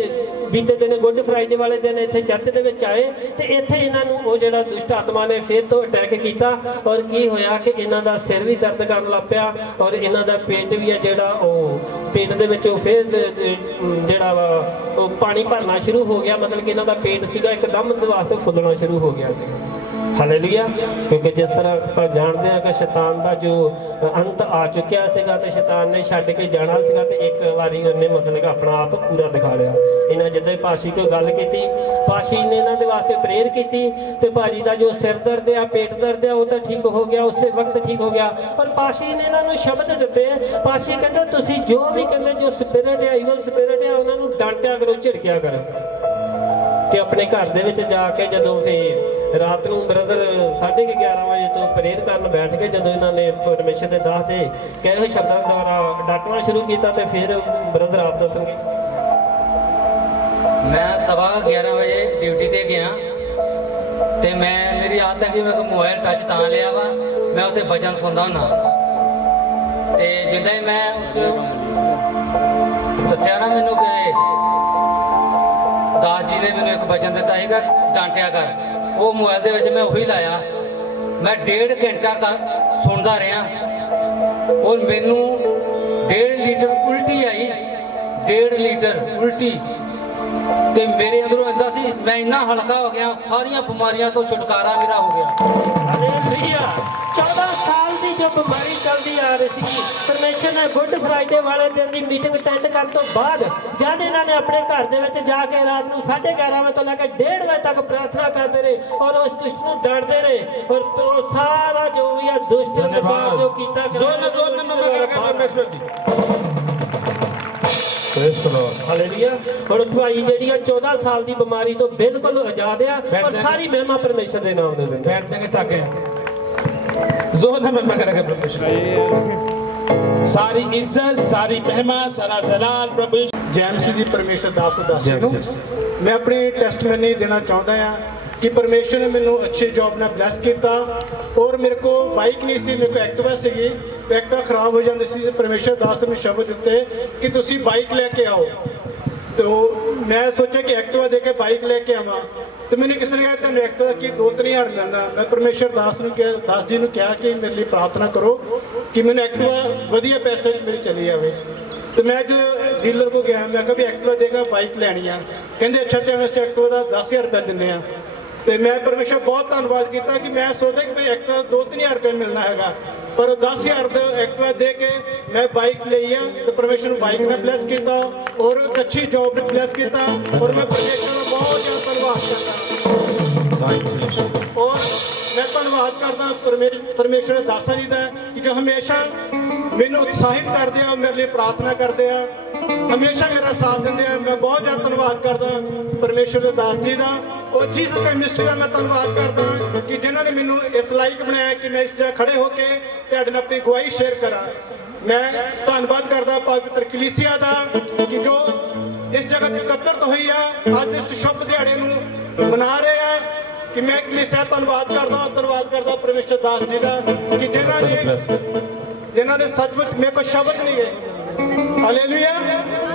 ਬੀਤੇ ਦਿਨ ਗੁੱਡ ਫਰਾਈਡੇ ਵਾਲੇ ਦਿਨ ਇੱਥੇ ਚਰਚ ਦੇ ਵਿੱਚ ਆਏ ਤੇ ਇੱਥੇ ਇਹਨਾਂ ਨੂੰ ਉਹ ਜਿਹੜਾ ਦੁਸ਼ਟ ਆਤਮਾ ਨੇ ਫਿਰ ਤੋਂ ਅਟੈਕ ਕੀਤਾ, ਔਰ ਕੀ ਹੋਇਆ ਕਿ ਇਹਨਾਂ ਦਾ ਸਿਰ ਵੀ ਦਰਦ ਕਰਨ ਲੱਗ ਪਿਆ, ਔਰ ਇਹਨਾਂ ਦਾ ਪੇਟ ਵੀ ਆ ਜਿਹੜਾ ਉਹ ਪੇਟ ਦੇ ਵਿੱਚੋਂ ਫਿਰ ਜਿਹੜਾ ਵਾ ਉਹ ਪਾਣੀ ਭਰਨਾ ਸ਼ੁਰੂ ਹੋ ਗਿਆ, ਮਤਲਬ ਕਿ ਇਹਨਾਂ ਦਾ ਪੇਟ ਸੀਗਾ ਇੱਕਦਮ ਵਾਸਤੇ ਫੁੱਲਣਾ ਸ਼ੁਰੂ ਹੋ ਗਿਆ ਸੀ। ਹਾਲੇਲੂਇਆ। ਕਿਉਂਕਿ ਜਿਸ ਤਰ੍ਹਾਂ ਆਪਾਂ ਜਾਣਦੇ ਹਾਂ ਕਿ ਸ਼ੈਤਾਨ ਦਾ ਜੋ ਅੰਤ ਆ ਚੁੱਕਿਆ ਸੀਗਾ ਤੇ ਸ਼ੈਤਾਨ ਨੇ ਛੱਡ ਕੇ ਜਾਣਾ ਸੀਗਾ, ਤੇ ਇੱਕ ਵਾਰੀ ਉਹਨੇ ਮਤਲਬ ਕਿ ਆਪਣਾ ਆਪ ਪੂਰਾ ਦਿਖਾ ਲਿਆ। ਇਹਨਾਂ ਜਿੱਦਾਂ ਪਾਸ਼ੀ ਕੋਲ ਗੱਲ ਕੀਤੀ, ਪਾਸ਼ੀ ਨੇ ਇਹਨਾਂ ਦੇ ਵਾਸਤੇ ਪ੍ਰੇਅਰ ਕੀਤੀ ਤੇ ਭਾਜੀ ਦਾ ਜੋ ਸਿਰ ਦਰਦ ਆ ਪੇਟ ਦਰਦ ਆ ਉਹ ਤਾਂ ਠੀਕ ਹੋ ਗਿਆ, ਉਸੇ ਵਕਤ ਠੀਕ ਹੋ ਗਿਆ। ਪਰ ਪਾਸ਼ੀ ਨੇ ਇਹਨਾਂ ਨੂੰ ਸ਼ਬਦ ਦਿੱਤੇ, ਪਾਸ਼ੀ ਕਹਿੰਦੇ ਤੁਸੀਂ ਜੋ ਵੀ ਕਹਿੰਦੇ ਜੋ ਸਪਿਰਿਟ ਆ ਈਵਲ ਸਪਿਰਿਟ ਆ ਉਹਨਾਂ ਨੂੰ ਡਾਂਟਿਆ ਕਰੋ, ਝਿੜਕਿਆ ਕਰੋ। ਤੇ ਆਪਣੇ ਘਰ ਦੇ ਵਿੱਚ ਜਾ ਕੇ ਜਦੋਂ ਫਿਰ ਰਾਤ ਨੂੰ ਬ੍ਰਦਰ 11:30 ਵਜੇ ਤੋਂ ਪ੍ਰੇਅਰ ਕਰਨ ਬੈਠ ਕੇ ਜਦੋਂ ਇਹਨਾਂ ਨੇ ਪਰਮੇਸ਼ਰ ਦੇ ਦਾਸ ਦੇ ਕਹੇ ਹੋਏ ਸ਼ਬਦਾਂ ਦੁਆਰਾ ਡਾਂਟਣਾ ਸ਼ੁਰੂ ਕੀਤਾ ਤੇ ਫਿਰ ਬ੍ਰਦਰ ਆਪ ਦੱਸਣਗੇ। ਮੈਂ 11:15 ਵਜੇ ਡਿਊਟੀ ਤੇ ਗਿਆ ਤੇ ਮੇਰੀ ਆਦਤ ਹੈ ਕਿ ਮੈਂ ਮੋਬਾਈਲ ਟੱਚ ਤਾਂ ਲਿਆ ਵਾ, ਮੈਂ ਉੱਥੇ ਭਜਨ ਸੁਣਦਾ ਹੁੰਦਾ ਤੇ ਜਿੱਦਾਂ ਹੀ ਮੈਂ ਦੱਸਿਆ ਨਾ ਮੈਨੂੰ ਕਿ ਦਾਸ ਜੀ ਨੇ ਮੈਨੂੰ ਇੱਕ ਭਜਨ ਦਿੱਤਾ ਸੀਗਾ ਡਾਂਟਿਆ ਕਰ, ਉਹ ਮੋਬਾਈਲ ਦੇ ਵਿੱਚ ਮੈਂ ਉਹੀ ਲਾਇਆ। ਮੈਂ 1.5 ਘੰਟਾ ਸੁਣਦਾ ਰਿਹਾ ਔਰ ਮੈਨੂੰ 1.5 ਲੀਟਰ ਉਲਟੀ ਆਈ, 1.5 ਲੀਟਰ ਉਲਟੀ। ਤੇ ਮੇਰੇ ਅੰਦਰੋਂ ਇਦਾਂ ਸੀ ਮੈਂ ਇੰਨਾ ਹਲਕਾ ਹੋ ਗਿਆ, ਸਾਰੀਆਂ ਬਿਮਾਰੀਆਂ ਤੋਂ ਛੁਟਕਾਰਾ ਮੇਰਾ ਹੋ ਗਿਆ। ਹਾਲੇਲੂਇਆ। 14 ਸਾਲ ਦੀ ਜੋ ਬਿਮਾਰੀ ਚੱਲਦੀ ਆ ਰਹੀ ਸੀ, ਪਰਮੇਸ਼ਰ ਨੇ ਗੁੱਡ ਫਰਾਈਡੇ ਵਾਲੇ ਦਿਨ ਦੀ ਮੀਟਿੰਗ ਅਟੈਂਡ ਕਰਨ ਤੋਂ ਬਾਅਦ ਜਦ ਇਹਨਾਂ ਨੇ ਆਪਣੇ ਘਰ ਦੇ ਵਿੱਚ ਜਾ ਕੇ ਰਾਤ ਨੂੰ 11:30 ਵਜੇ ਤੋਂ ਲੈ ਕੇ 1:30 ਵਜੇ ਤੱਕ ਪ੍ਰਾਰਥਨਾ ਕਰਦੇ ਰਹੇ ਔਰ ਉਸ ਦੁਸ਼ਟ ਨੂੰ ਡਾਂਟਦੇ ਰਹੇ, ਔਰ ਉਹ ਸਾਰਾ ਜੋ ਵੀ ਆ ਦੁਸ਼ਟ ਜੋ ਕੀਤਾ ਜ਼ੋਰ ਨਾਲ ਨੰਬਰ ਕਰ ਪਰਮੇਸ਼ਰ ਦੀ। ਹਾਲੇਲੂਇਆ। ਹੁਣ ਭਾਈ ਜਿਹੜੀ ਆ 14 ਸਾਲ ਦੀ ਬਿਮਾਰੀ ਤੋਂ ਬਿਲਕੁਲ ਆਜ਼ਾਦ ਆ, ਔਰ ਸਾਰੀ ਮਹਿਮਾ ਪਰਮੇਸ਼ਰ ਦੇ ਨਾਮ ਦੇ ਵਿੱਚ। बैठ जाएंगे ताकि जोर में महिमा करेंगे परमेश्वर। सारी इज्जत सारी महिमा सारा जलाल प्रभु ਜੈਮਸ ਦੀ ਪਰਮੇਸ਼ਰ ਦਾਸ ਦਾਸੀ ਨੂੰ ਮੈਂ ਆਪਣੀ ਟੈਸਟਮਨੀ ਦੇਣਾ ਚਾਹੁੰਦਾ ਹਾਂ ਕਿ ਪਰਮੇਸ਼ਰ ਨੇ ਮੈਨੂੰ ਅੱਛੇ ਜੌਬ ਨਾਲ ਬਲੈਸ ਕੀਤਾ, ਔਰ ਮੇਰੇ ਕੋ ਬਾਈਕ ਨਹੀਂ ਸੀ, ਮੇਰੇ ਕੋ ਐਕਟਿਵਾ ਸੀਗੀ, ਐਕਟਿਵਾ ਖਰਾਬ ਹੋ ਜਾਂਦੀ ਸੀ ਤੇ ਪਰਮੇਸ਼ਰ ਦਾਸ ਨੇ ਸ਼ਬਦ ਦਿੱਤੇ ਕਿ ਤੁਸੀਂ ਬਾਈਕ ਲੈ ਕੇ ਆਓ। तो मैं सोचा कि एक्टिवा दे के बाइक लेके आवा, तो मैंने किसी ने कहा तेन एक्टिवा की 2-3 हज़ार मिलना। मैं परमेश्वर दास जी ने कहा कि मेरे लिए प्रार्थना करो कि मैंने एक्टिवा वधिया पैसे मेरी चली जाए। तो मैं जो डीलर को गया, मैं कहा भी एक्टिवा देगा बाइक लैनी है, कहते अच्छा तो वैसे एक्टिवा का 10,000 रुपया दिने। तो मैं परमेश्वर बहुत धन्यवाद किया कि मैं सोचा कि भाई एक्टिवा 2-3 हज़ार रुपया मिलना है, पर 10,000 एक्टिवा दे के मैं बाइक ले आई। तो परमेश्वर बाइक ने ब्लैस किया और एक अच्छी जॉब ने ब्लैस किया, और मैं परमेश्वर का बहुत ज़्यादा धन्यवाद करता। और मैं धन्यवाद करता परमेश्वर दासा जी का कि जो हमेशा मैंने उत्साहित करते हैं, मेरे लिए प्रार्थना करते हैं, हमेशा मेरा साथ देंगे। मैं बहुत ज़्यादा धन्यवाद करता परमेश्वर दास जी का और जीसस का मिनिस्ट्री का मैं धन्यवाद करता कि जिन्होंने मैनू इस लायक बनाया कि मैं इस जगह खड़े होकर तुहाडे नाल अपनी गवाही शेयर करा। मैं धन्यवाद करता पवित्र कलीसिया का कि जो इस जगह एकत्रित हुई है, अज इस शुभ दिहाड़े नूं मना रहे हैं, कि मैं कलीसिया धन्यवाद करता परमेश्वर दास जी का कि जिन्होंने सचमुच मेरे को शब्द नहीं है। हालेलुया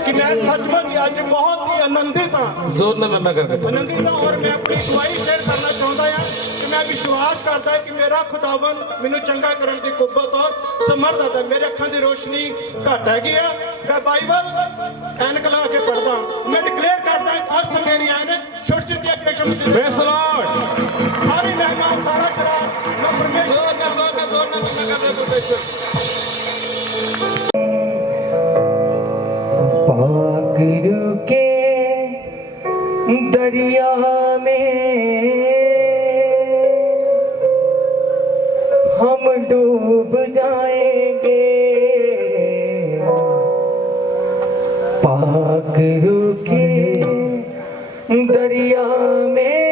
कि मैं सचमुच आज बहुत ही आनंदित हाँ, जोर में महिमा करके आनंदित हाँ। और मैं अपनी गवाही शेयर करना चाहता हाँ कि मैं विश्वास करता है कि मेरा खुदावन मैनू चंगा करने की कुव्वत और समर्थ है। मेरे अखां की रोशनी घट हैगी है, मैं बाइबल ऐनक ला के पढ़ता, मैं डिक्लेयर करता आज तो मेरी ऐनक छोटी छोटी Praise the Lord। सारी महिमा सारा खराब मैं परमेश्वर जोर में महिमा करके परमेश्वर। पागरू के दरिया में हम डूब जाएंगे, रुके दरिया में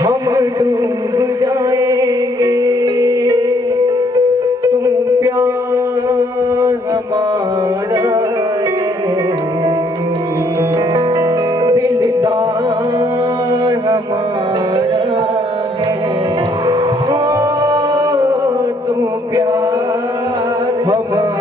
हम डूब जाएंगे, तुम प्यार हमारा दिलदार हमारा है, ओ तुम प्यार हमारा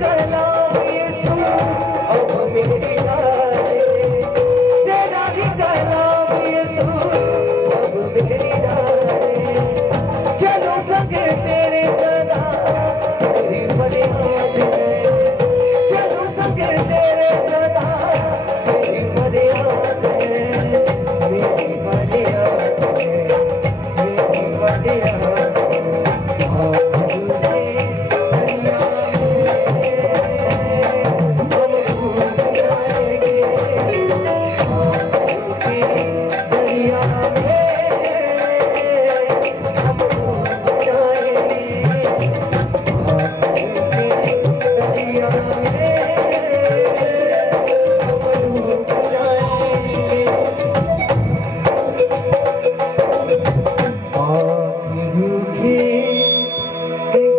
कलाम यीशु अब मेरी राहें, तेरा ही कलाम यीशु अब मेरी राहें, चलो संगे तेरे सदा मेरी फरियाद है, चलो संगे तेरे सदा मेरी फरियाद है, मेरी फरियाद है, मेरी फरियाद है।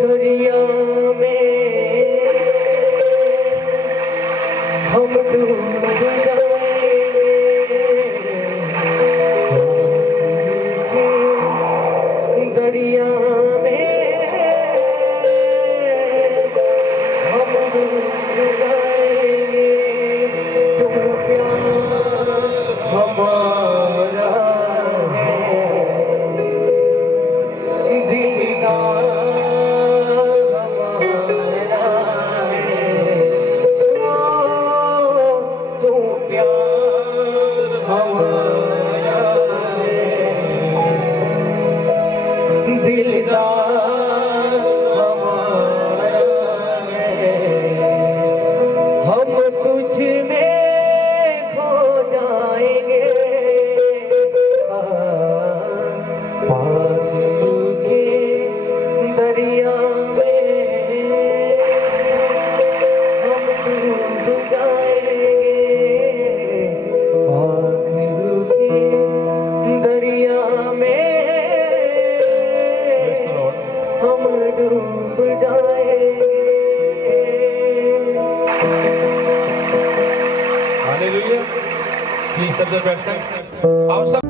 दरिया में हम डूब जाएंगे, दरिया में हम डूब जाएंगे, तुम प्यार हमारा है, दीदार हम तुझ में खो जाएंगे, पास के दरिया में हम डूब जाएंगे, आखिर के दरिया में हम डूब जाएंगे। हालेलुया। प्लीज सब बैठ सकते, आओ सब